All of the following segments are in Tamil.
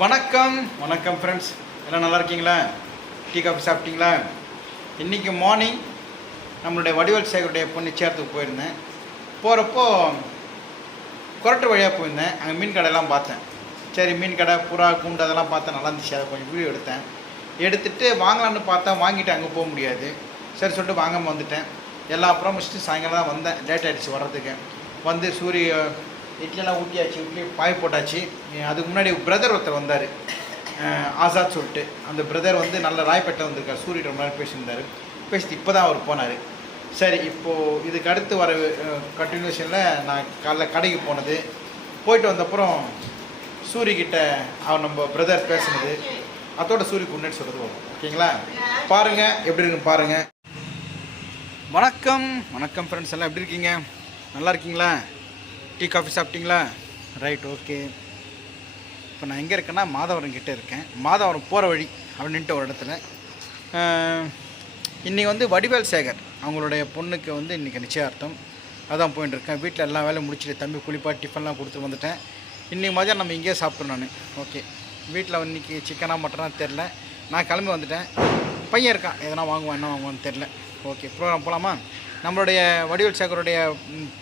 வணக்கம் வணக்கம் ஃப்ரெண்ட்ஸ், எல்லாம் நல்லா இருக்கீங்களா? டீ காஃபி சாப்பிட்டீங்களா? இன்றைக்கி மார்னிங் நம்மளுடைய வடிவேல் சேகருடைய பொண்ணு நிச்சயத்துக்கு போயிருந்தேன். போகிறப்போ கொரட்டு வழியாக போயிருந்தேன். அங்கே மீன் கடையெல்லாம் பார்த்தேன். சரி, மீன் கடை, புறா, கூண்டு அதெல்லாம் பார்த்தேன், நல்லா இருந்துச்சு. அதை கொஞ்சம் வீடியோ எடுத்துகிட்டு வாங்கலான்னு பார்த்தா வாங்கிட்டு அங்கே போக முடியாது. சரி சொல்லிட்டு வாங்காமல் வந்துட்டேன். எல்லா அப்புறம் முடிச்சுட்டு சாயங்காலம் தான் வந்தேன். லேட் ஆகிடுச்சு வர்றதுக்கு. வந்து சூரிய இட்லியெல்லாம் ஊட்டியாச்சு, இட்லி பாய் போட்டாச்சு. அதுக்கு முன்னாடி பிரதர் ஒருத்தர் வந்தார், ஆசாத் சொல்லிட்டு. அந்த பிரதர் வந்து நல்ல ராய்பேட்டை வந்திருக்கார். சூரிய ரொம்ப நேரம் பேசியிருந்தார். பேசிட்டு இப்போ தான் அவர் போனார். சரி, இப்போது இதுக்கு அடுத்து வர கண்டினியூஷனில் நான் காலைல கடைக்கு போனது, போயிட்டு வந்தப்புறம் சூரியக்கிட்ட அவர் நம்ம பிரதர் பேசுனது, அதோட சூரியக்கு முன்னாடி சொல்கிறது வரும். ஓகேங்களா? பாருங்கள் எப்படி இருக்குன்னு பாருங்கள். வணக்கம் வணக்கம் ஃப்ரெண்ட்ஸ், எல்லாம் எப்படி இருக்கீங்க? நல்லா இருக்கீங்களா? டீ காஃபி சாப்பிட்டீங்களா? Right, okay. இப்போ நான் எங்கே இருக்கேன்னா மாதவரம் கிட்டே இருக்கேன். மாதவரம் போகிற வழி அப்படின்ட்டு ஒரு இடத்துல இன்றைக்கி வந்து வடிவேல் சேகர் அவங்களுடைய பொண்ணுக்கு வந்து இன்றைக்கி நிச்சயார்த்தம். அதான் போயிட்டு இருக்கேன். வீட்டில் எல்லா வேலையும் முடிச்சுட்டு தம்பி குளிப்பா டிஃபன்லாம் கொடுத்துட்டு வந்துட்டேன். இன்றைக்கி மதியம் நம்ம இங்கேயே சாப்பிட்டோம். நான் ஓகே, வீட்டில் இன்றைக்கி சிக்கனா மட்டனா தெரில. நான் கிளம்பி வந்துட்டேன். பையன் இருக்கான், எதனா வாங்குவான், என்ன வாங்குவான்னு தெரில. ஓகே, ப்ரோக்ராம் போகலாமா? நம்மளுடைய வடிவேல் சேகருடைய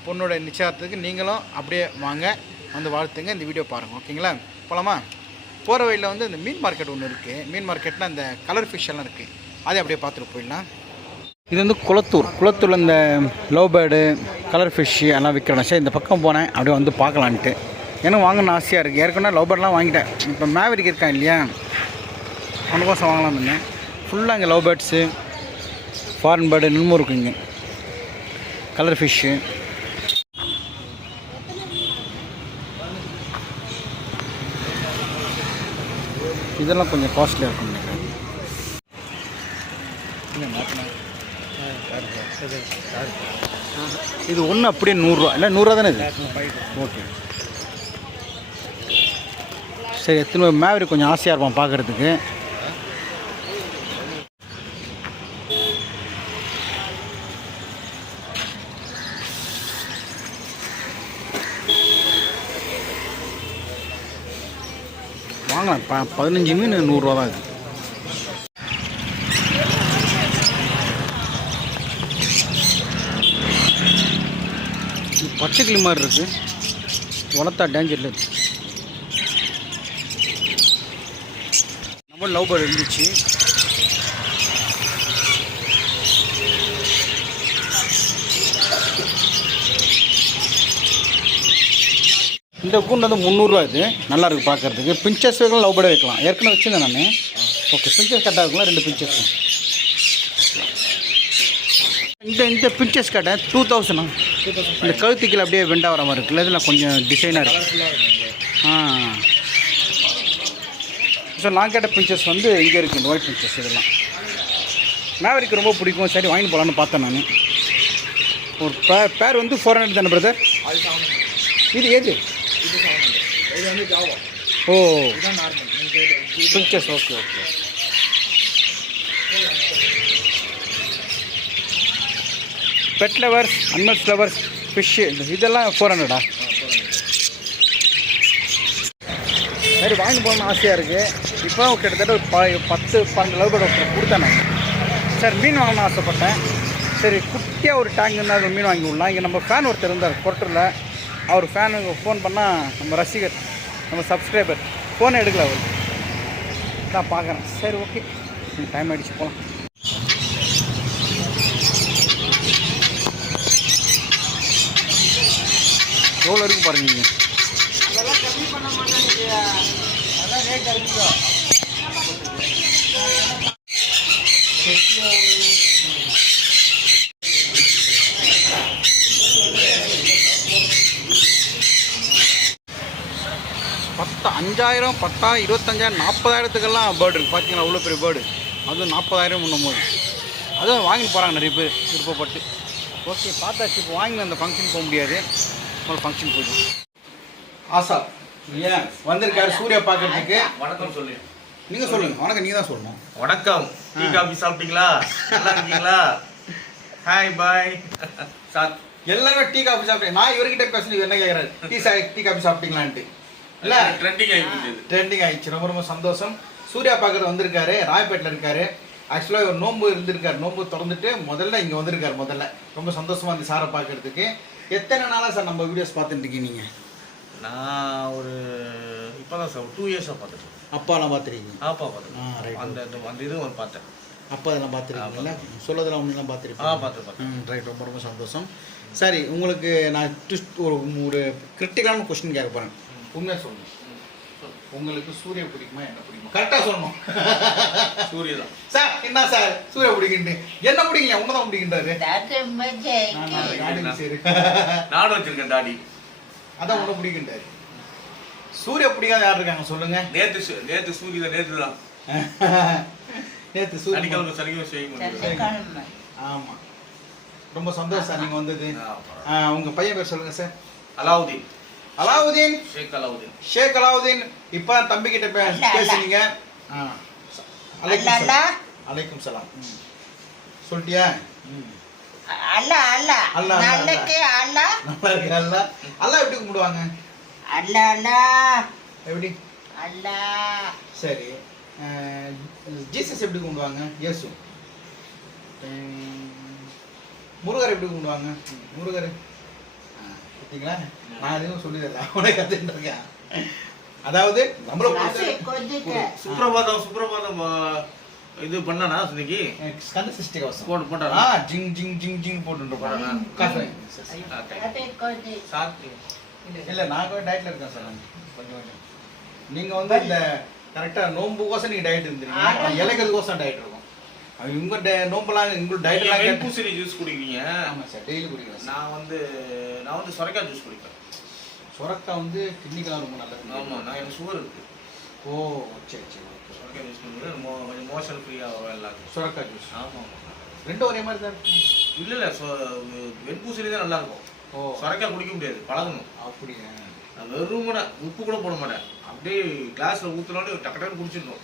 பொண்ணுடைய நிச்சயத்துக்கு நீங்களும் அப்படியே வாங்க, வந்து வாழ்த்துங்க. இந்த வீடியோ பாருங்கள். ஓகேங்களா? போகலாமா? போகிற வழியில் வந்து இந்த மீன் மார்க்கெட் ஒன்று இருக்குது. மீன் மார்க்கெட்டில் இந்த கலர் ஃபிஷ் எல்லாம் இருக்குது. அதை அப்படியே பார்த்துட்டு போயிடலாம். இது வந்து குளத்தூரில் இந்த லவ் பேர்டு, கலர் ஃபிஷ்ஷு எல்லாம் விற்கிறோம். சரி, இந்த பக்கம் போனேன், அப்படியே வந்து பார்க்கலான்ட்டு. எனக்கு வாங்கணும்னு ஆசையாக இருக்குது. ஏற்கனவே லவ் பேர்ட்லாம் வாங்கிட்டேன். இப்போ மேவரிக் இருக்கான் இல்லையா, அவனுக்கோசம் வாங்கலாம் இருந்தேன். ஃபுல்லாக இங்கே லவ் பேர்ட்ஸு, ஃபாரின் பேர்டு இன்னமும் இருக்குங்க. கலர் ஃபிஷ்ஷு இதெல்லாம் கொஞ்சம் காஸ்ட்லியாக இருக்கும் நினைக்கிறேன். இது ஒன்று அப்படியே 100 ரூபா இல்லை 100 ரூபா தானே இது? ஓகே, சரி. எத்தனை மேவரிக் கொஞ்சம் ஆசையாக இருப்பான் பார்க்குறதுக்கு. வாங்கலாம். 15 மீன் 100 ரூபா தான் இது. பச்சை கிளி மாதிரி இருக்குது, வளர்த்தா டேஞ்சரில் இருக்குது. நம்ம லவ் பேர்டு இருந்துச்சு. இந்த கூண்டு வந்து 300 ரூபா. இது நல்லா இருக்குது பார்க்குறதுக்கு. பிஞ்சஸ் வைக்கலாம், லவ் பேர்டு வைக்கலாம். ஏற்கனவே வச்சுருந்தேன் நான். ஓகே, பிஞ்சஸ் கட்டாக இருக்கலாம், 2 பிஞ்சஸ். இந்த பிஞ்சஸ் கட்டை 2000. இந்த கழுத்துக்கில் அப்படியே வெண்டா வர மாதிரி இருக்குல்ல, இதெல்லாம் கொஞ்சம் டிசைனாக இருக்குது. ஸோ நான் கேட்ட பிஞ்சஸ் வந்து இங்கே இருக்குது, இந்த ஒயிட் பிஞ்சஸ். இதெல்லாம் மேவரிக்கு ரொம்ப பிடிக்கும். சரி, வாங்கிட்டு போகலான்னு பார்த்தேன் நான். ஒரு பேர் வந்து 400 தானே பிரதர்? இது ஏது? Oh, finches. Okay okay. Pet lovers, animals lovers, fish இதெல்லாம் 400. சரி, வாங்கிட்டு போகணும்னு ஆசையாக இருக்குது. இப்போ கிட்டத்தட்ட ஒரு 10-12 லவ் பேர்டு கொடுத்தேன் நான். சரி, மீன் வாங்கணும்னு ஆசைப்பட்டேன். சரி, குட்டியாக ஒரு டேங்க் இருந்தால் அது மீன் வாங்கி விடலாம். இங்கே நம்ம ஃபேன் ஒருத்தர் இருந்தார் கொரட்டூரில். அவர் ஃபேனுக்கு ஃபோன் பண்ணால் நம்ம ரசிகர், நம்ம சப்ஸ்கிரைபர் ஃபோனை எடுக்கல. அவர் தான் பார்க்குறேன். சரி, ஓகே, டைம் ஆகிடுச்சு, போகலாம். எவ்வளோ இருக்குது பாருங்க. நீங்கள் அதெல்லாம் கம்மி பண்ண மாட்டாங்க, அதெல்லாம் ரேட் இருக்குதோ. $5,000, $10,000, $25,000, $40,000 பேர்டு இருக்குது. பார்த்தீங்களா, அவ்வளோ பெரிய பேர்டு. அதுவும் 40,000 முன்னும்போது அதுவும் வாங்கிட்டு போகிறாங்க நிறைய பேர் விருப்பப்பட்டு. ஓகே, பார்த்தாச்சு. இப்போ வாங்கி அந்த ஃபங்க்ஷன் போக முடியாது, ஒரு ஃபங்க்ஷன் போயிடும். ஆசா ஏன் வந்திருக்காரு சூர்யா பார்க்கறதுக்கு. வணக்கம் சொல்லு. நீங்கள் சொல்லுங்கள். வணக்கம், நீங்கள் தான் சொல்லணும். வணக்கம். டீ காஃபி சாப்பிட்டீங்களா? நல்லா இருக்கீங்களா? Hi bye sir. எல்லாரும் டீ காஃபி சாப்பிட்டேன். நான் இவர்கிட்ட பேசுறது என்ன கேட்குறாரு, டீ காஃபி சாப்பிட்டீங்களான்ட்டு. இல்ல ட்ரெண்டிங் ஆயிடுச்சு. ட்ரெண்டிங் ஆயிடுச்சு. ரொம்ப ரொம்ப சந்தோஷம். சூர்யா பார்க்கறது வந்திருக்காரு, ராயப்பேட்டில் இருக்காரு. ஆக்சுவலாக ஒரு நோன்பு இருந்திருக்காரு, நோன்பு திறந்துட்டு முதல்ல இங்கே வந்திருக்காரு. முதல்ல ரொம்ப சந்தோஷமா இருந்து சாரை பார்க்கறதுக்கு. எத்தனை நாளாக சார் நம்ம வீடியோஸ் பார்த்துட்டு இருக்கீங்க நீங்கள்? நான் ஒரு இப்போதான் சார் 2 இயர்ஸாக பார்த்துருக்கேன். அப்பாலாம் பார்த்துருக்கீங்க? அப்பா பார்த்தேன். ரைட். அந்த இது ஒரு பார்த்தேன். அப்பா இதெல்லாம் பார்த்துருக்கீங்களா? சொல்லதெல்லாம் ஒன்றுலாம் பார்த்துருக்கீங்க? பார்த்தேன். ரைட். ரொம்ப ரொம்ப சந்தோஷம். சரி, உங்களுக்கு நான் ட்விஸ்ட் ஒரு கிரிட்டிக்கலான கொஸ்டின் கேட்க போகிறேன். உண்மையாக சொல்லணும். உங்களுக்கு சூர்யா பிடிக்குமா என்ன பிடிக்குமா? கரெக்டாக சொல்லணும். சூரிய தான் சார். என்ன சார் சூர்யா பிடிக்குன்ட்டு என்ன பிடிக்கல? உன்னதான் பிடிக்கின்றாரு. சரி, நானும் வச்சிருக்கேன் தாடி. அதான் உன்னை பிடிக்கின்றாரு. சூர்யா பிடிக்காத யார் இருக்காங்க சொல்லுங்க? நேத்து சூரிய தான். நேத்து சூர்யா. சனிக்கிழமை செய்ய. ஆமா. ரொம்ப சந்தோஷம் நீங்க வந்தது. உங்க பையன் பேர் சொல்லுங்க சார். அலாவுதீன். அலாவுதீன். ஷேக் அலாவுதீன். இப்போ தம்பி கிட்ட பேசுனீங்க. அலைக்கும் சலாம். சொல்லிட்டியா? அல்லா அல்லா அல்லா நல்லக்கே அல்லா. நல்லா இருக்கு. அல்லா அல்லா எப்படி கும்பிடுவாங்க? அல்லா அல்லா எப்படி? அல்லா. சரி. ஜீசஸ் எப்படி கும்பிடுவாங்க? இயேசு. முருகர் எப்படி கும்பிடுவாங்க? முருகர். பார்த்தீங்களா? நான் எதுவும் சொல்லிடல, அவனே கற்றுட்டு இருக்கேன். அதாவது நம்மள சுப்ரபாதம் இது பண்ணனா இன்னைக்கு ஸ்கந்த சிருஷ்டி கவசம் போட்டாரா? ஜிங் ஜிங் ஜிங் ஜிங் போட்டுட்டு போறானா? இல்ல நான் கூட டயட்ல இருக்கேன் சார். கொஞ்சம் கொஞ்சம் நீங்க வந்து இந்த கரெக்டா நோன்பு கோசம் நீங்க டயட் இருந்தீங்க, இலைகள் கோசம் டயட் இருக்கும். இவங்க நோம்பலாம் உங்களுக்கு டயட்லாம் வெண்பூசணி ஜூஸ் குடிக்கிறீங்க? ஆமா சார், டெய்லி குடிக்கிறேன். நான் வந்து சொரக்காய் ஜூஸ் குடிப்பேன். சொரக்காய் வந்து கிட்னிக்கெல்லாம் ரொம்ப நல்லது. ஆமா, நான் எனக்கு சுகர் இருக்கு. ஓ சரி சரி. சொரக்காய் ஜூஸ் குடிக்கிறது கொஞ்சம் மோஷன் ஃப்ரீயாக எல்லாருக்கும். சொரக்காய் ஜூஸ். ஆமா, ரெண்டும் ஒரே மாதிரி தான் இருக்கும். இல்ல வெண்பூசணி தான் நல்லா இருக்கும். ஓ, சொரக்காய் குடிக்க முடியாது, பழகணும். அப்படியா? வெறுமனை உப்பு கூட போட மாட்டேன், அப்படியே கிளாஸ்ல ஊத்துனோட டக்கு டக்குன்னு குடிச்சிடணும்.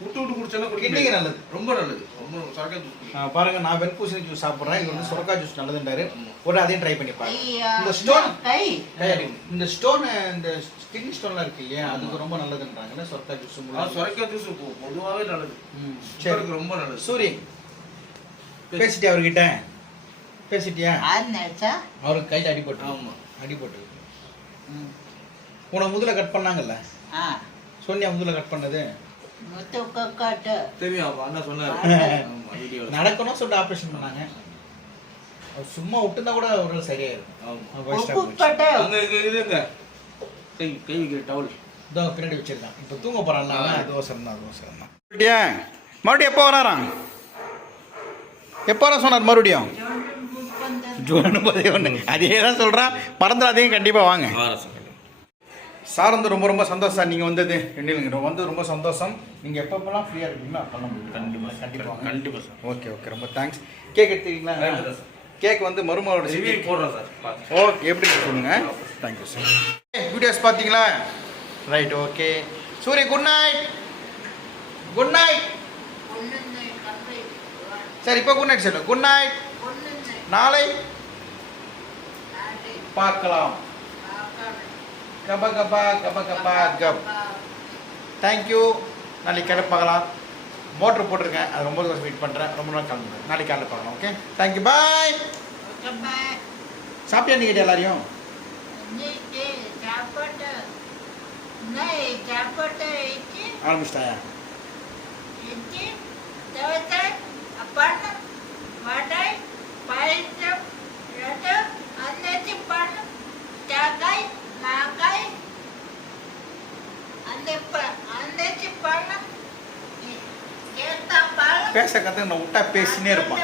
விட்டு குடிச்சாலும் கிட்னிக்கு நல்லது, ரொம்ப நல்லது. ரொம்ப சொரக்காய் ஜூஸ் பாருங்க. நான் வெண்பூசணி ஜூஸ் சாப்பிட்றேன், இது வந்து சொரக்காய் ஜூஸ் நல்லதுன்றாரு. ஒரு அதையும் ட்ரை பண்ணி பாருங்க. இந்த ஸ்டோன் இந்த கிட்னி ஸ்டோன்லாம் இருக்கு இல்லையா, அதுக்கு ரொம்ப நல்லதுன்றாங்கல்ல சொரக்காய் ஜூஸ். சொரக்காய் ஜூஸ் பொதுவாகவே நல்லது, சுகருக்கு ரொம்ப நல்லது. சூரி பேசிட்டியா அவர்கிட்ட? பேசிட்டியா? அவருக்கு கையில் அடிபட்டு. ஆமா, அடிபட்டு. உன முதல்ல கட் பண்ணாங்கல்ல, சோனியா முதல்ல கட் பண்ணது தெரியும். அண்ணா சொன்னாரு நடக்கணும் சொல்லிட்டு ஆப்ரேஷன் பண்ணாங்க. சும்மா விட்டுருந்தா கூட ஒரு சரியாயிரும். கை வைக்கிற டவல் இதோ பின்னாடி வச்சிருக்கான். இப்போ தூங்க போறான்ல, தோசம் தான் தோசம் தான். மறுபடியும் எப்போ வரான்? எப்போ வர சொன்னார்? மறுபடியும் ஜூன் 31. அதே தான் சொல்கிறான், மறந்துடாதீங்க, கண்டிப்பாக வாங்க. சார் வந்து ரொம்ப ரொம்ப சந்தோஷம் சார் நீங்கள் வந்தது. என்னிலுங்க வந்து ரொம்ப சந்தோஷம். நீங்கள் எப்பப்பெல்லாம் ஃப்ரீயாக இருக்கீங்களோ அப்போல்லாம் கண்டிப்பாக சார். ஓகே ஓகே, ரொம்ப தேங்க்ஸ். கேக் எடுத்துக்கிங்களா? கேக் வந்து மருமகளோட ரிவ்யூ போடுறோம் சார். ஓகே, எப்படி சொல்லுங்க. Thank you sir. வீடியோஸ் பார்த்தீங்களா? Right, okay. சூரிய குட் நைட். Good night. சரி, இப்போ குட் நைட் சொல்லு. Good night. நாளை பார்க்கலாம். கபா கபா கபா கபா கப். தேங்க்யூ. நாளைக்கு காலையில் பார்க்கலாம். மோட்ரு போட்டிருக்கேன், அது ரொம்ப தூரம் வெயிட் பண்ணுறேன். ரொம்ப நாள் கிளம்புறேன். நாளைக்கு காலையில் பார்க்கலாம். ஓகே, தேங்க்யூ, பாய். சாப்பிட்டியா நீங்கள் எல்லாரையும்? ஆரம்பிச்சிட்டாயா? பேச கற்றுக்க நான் விட்டா பேசினே இருப்பான்.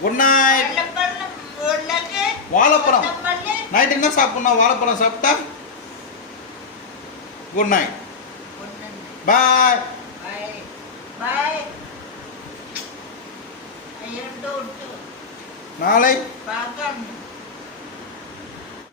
Good night. வாழைப்பழம் நைட் என்ன சாப்பிட்ணும்? வாழைப்பழம் சாப்பிட்டா குட் நைட். பாய். நாளை